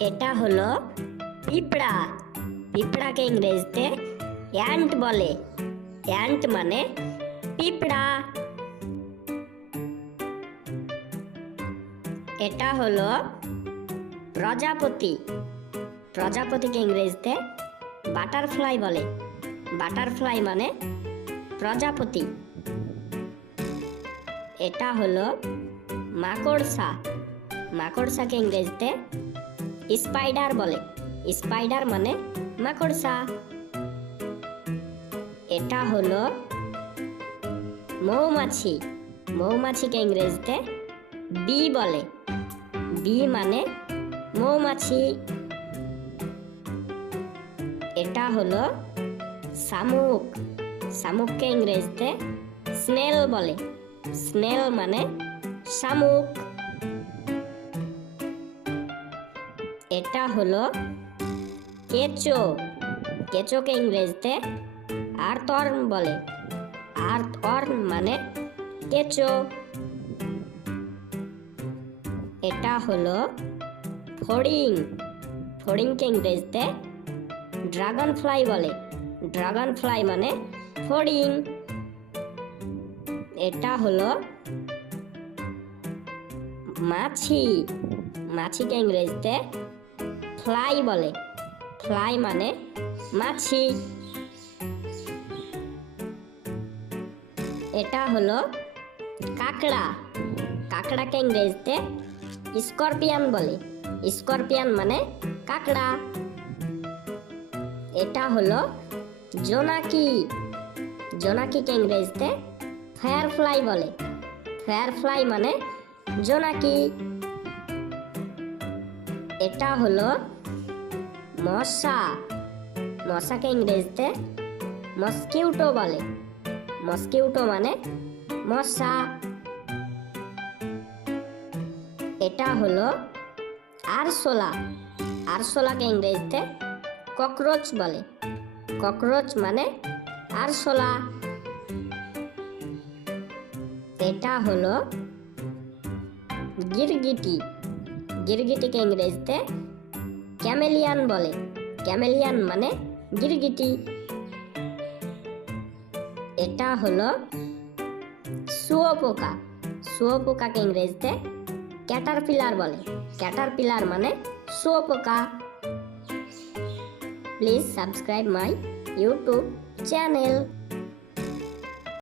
এটা হলো পিঁপড়া। পিঁপড়াকে ইংরেজিতে অ্যান্ট বলে। অ্যান্ট মানে পিঁপড়া। এটা হলো প্রজাপতি। প্রজাপতিকে ইংরেজিতে বাটারফ্লাই বলে। বাটারফ্লাই মানে প্রজাপতি। এটা হলো মাকড়সা। মাকড়সাকে ইংরেজিতে স্পাইডার বলে। স্পাইডার মানে মাকড়সা। এটা হলো মৌমাছি। মৌমাছিকে ইংরেজিতে বি বলে। বি মানে মৌমাছি। এটা হলো শামুক। শামুককে ইংরেজিতে স্নেল বলে। স্নেল মানে শামুক। এটা হলো কেঁচো। কেঁচোকে ইংরেজিতে আর্থওয়ার্ম বলে। আর্থওয়ার্ম মানে কেঁচো। এটা হলো ফড়িং। ফড়িংকে ইংরেজিতে ড্রাগন ফ্লাই বলে। ড্রাগন ফ্লাই মানে ফড়িং। এটা হলো মাছি। মাছিকে ইংরেজিতে ফ্লাই বলে। ফ্লাই মানে মাছি। এটা হলো কাকড়া। কাকড়াকে ইংরেজিতে স্করপিয়ন বলে। স্করপিয়ন মানে কাকড়া। এটা হলো জোনাকি। জোনাকিকে ইংরেজিতে ফায়ারফ্লাই বলে। ফায়ারফ্লাই মানে জোনাকি। এটা হলো মশা। মশাকে ইংরেজিতে মস্কিউটো বলে। মস্কিউটো মানে মশা। এটা হলো আরশোলা। আরশোলাকে ইংরেজিতে ককরোচ বলে। ককরোচ মানে আরশোলা। এটা হলো গিরগিটি। গিরগিটিকে ইংরেজিতে ক্যামেলিয়ান বলে। ক্যামেলিয়ান মানে গিরগিটি। এটা হলো শুঁয়োপোকা। শুঁয়োপোকাকে ইংরেজিতে ক্যাটারপিলার বলে। ক্যাটারপিলার মানে শুঁয়োপোকা। Please subscribe my YouTube channel.